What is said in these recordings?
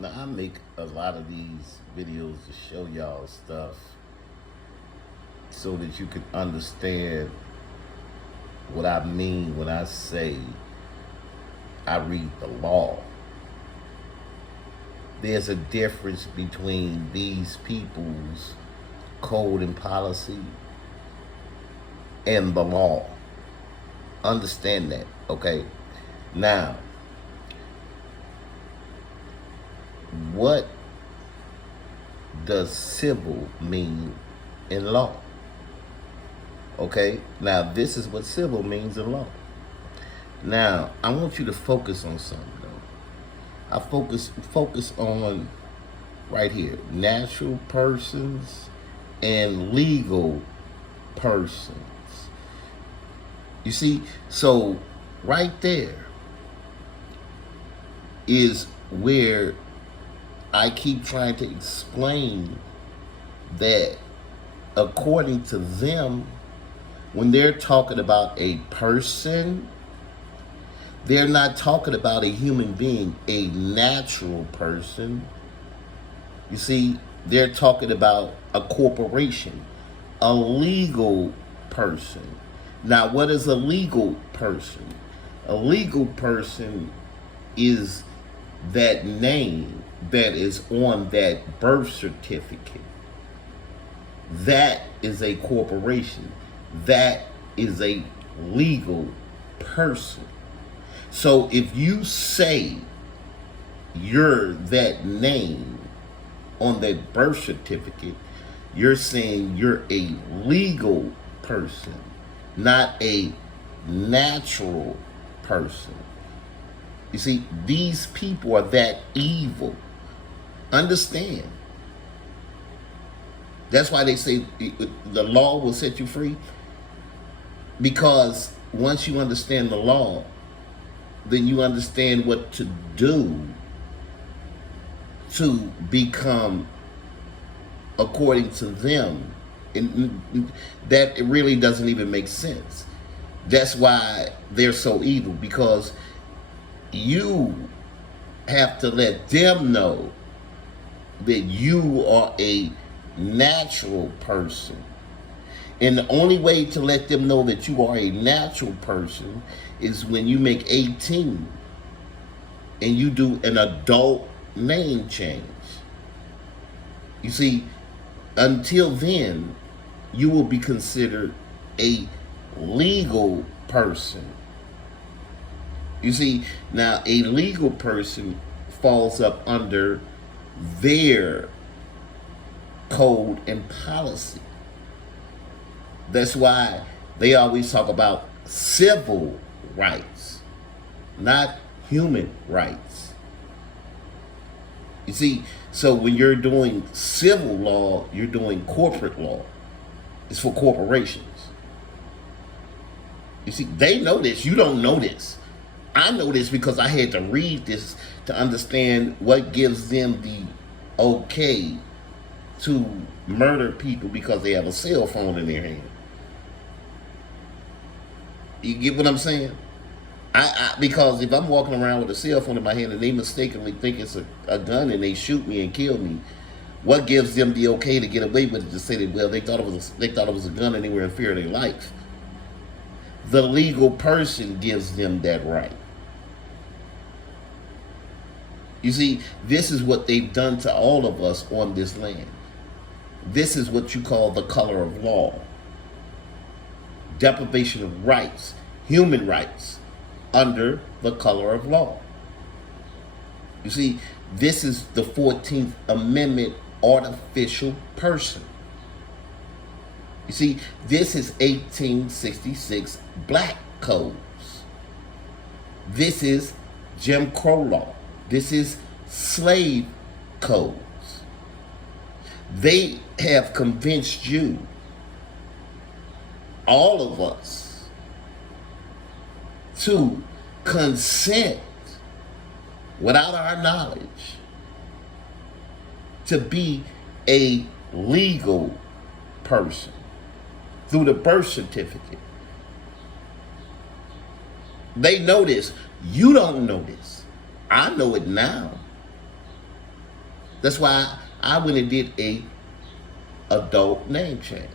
Now, I make a lot of these videos to show y'all stuff so that you can understand what I mean when I say I read the law. There's a difference between these people's code and policy and the law. Understand that, okay? Now, what does civil mean in law? Okay, now this is what civil means in law. Now, I want you to focus on something though. I focus on right here, natural persons and legal persons. You see, so right there is where I keep trying to explain that according to them, when they're talking about a person, they're not talking about a human being, a natural person. You see, they're talking about a corporation, a legal person. Now, what is a legal person? A legal person is that name that is on that birth certificate. That is a corporation. That is a legal person. So if you say you're that name on that birth certificate, you're saying you're a legal person, not a natural person. You see, these people are that evil. Understand. That's why they say the law will set you free. Because once you understand the law, then you understand what to do to become according to them. And that it really doesn't even make sense. That's why they're so evil, because you have to let them know that you are a natural person. And the only way to let them know that you are a natural person is when you make 18 and you do an adult name change. You see, until then, you will be considered a legal person. You see, now a legal person falls up under their code and policy. That's why they always talk about civil rights, not human rights. You see, so when you're doing civil law, you're doing corporate law. It's for corporations. You see, they know this. You don't know this. I know this because I had to read this to understand what gives them the okay to murder people because they have a cell phone in their hand. You get what I'm saying? Because if I'm walking around with a cell phone in my hand and they mistakenly think it's a gun and they shoot me and kill me, what gives them the okay to get away with it, to say that, well, they thought it was a gun and they were in fear of their life? The legal person gives them that right. You see, this is what they've done to all of us on this land. This is what you call the color of law. Deprivation of rights, human rights, under the color of law. You see, this is the 14th Amendment artificial person. You see, this is 1866 black codes. This is Jim Crow law. This is slave codes. They have convinced you, all of us, to consent without our knowledge to be a legal person through the birth certificate. They know this. You don't know this. I know it now. That's why I went and did a adult name change.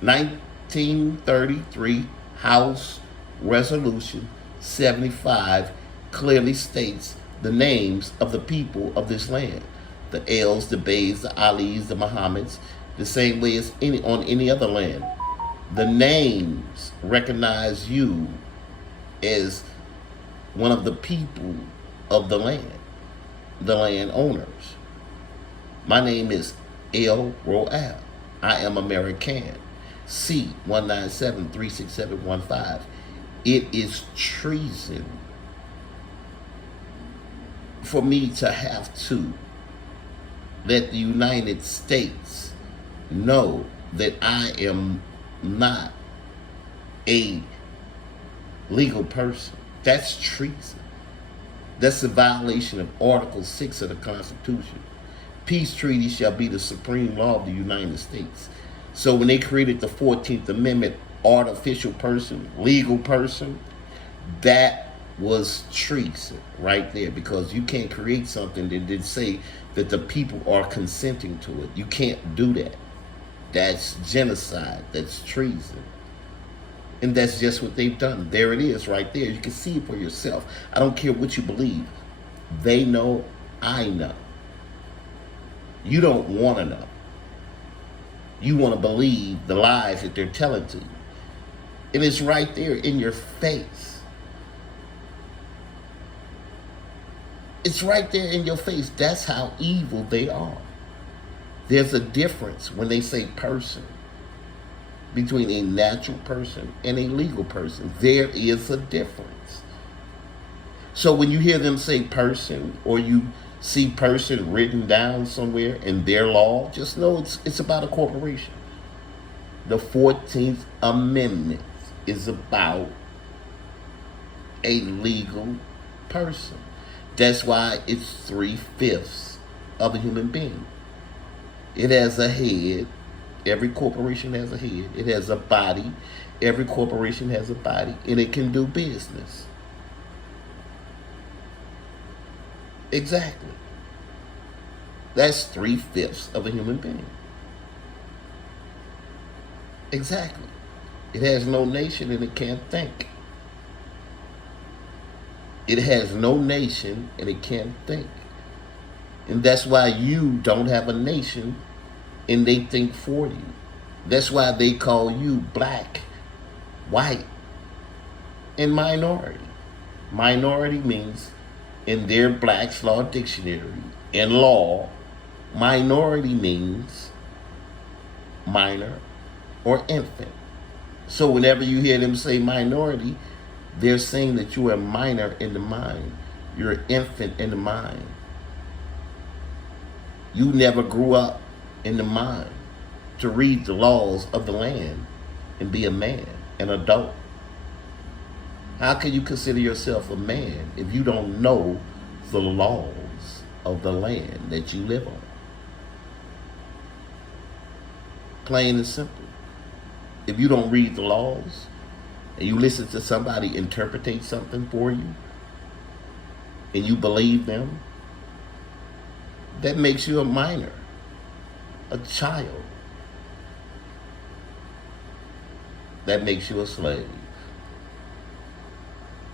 1933 House Resolution 75 clearly states the names of the people of this land. The Els, the Bays, the Alis, the Muhammads, the same way as on any other land. The names recognize you as one of the people of the landowners. My name is El Roal. I am American. C197-36715. It is treason for me to have to let the United States know that I am not a legal person. That's treason. That's a violation of Article 6 of the Constitution. Peace treaty shall be the supreme law of the United States. So when they created the 14th Amendment, artificial person, legal person, that was treason right there, because you can't create something that did say that the people are consenting to it. You can't do that. That's genocide. That's treason. And that's just what they've done. There it is right there. You can see it for yourself. I don't care what you believe. They know, I know. You don't want to know. You want to believe the lies that they're telling to you. And it's right there in your face. It's right there in your face. That's how evil they are. There's a difference when they say person between a natural person and a legal person. There is a difference. So when you hear them say person, or you see person written down somewhere in their law, just know it's about a corporation. The 14th Amendment is about a legal person. That's why it's 3/5 of a human being. It has a head. Every corporation has a head. It has a body. Every corporation has a body, and it can do business. Exactly. That's 3/5 of a human being. Exactly. It has no nation and it can't think. It has no nation and it can't think. And that's why you don't have a nation and they think for you. That's why they call you black, white, and minority. Minority means, in their Black's Law Dictionary and law, minority means minor or infant. So whenever you hear them say minority, they're saying that you are minor in the mind. You're an infant in the mind. You never grew up in the mind to read the laws of the land and be a man, an adult. How can you consider yourself a man if you don't know the laws of the land that you live on? Plain and simple. If you don't read the laws and you listen to somebody interpret something for you and you believe them, that makes you a minor, a child. That makes you a slave.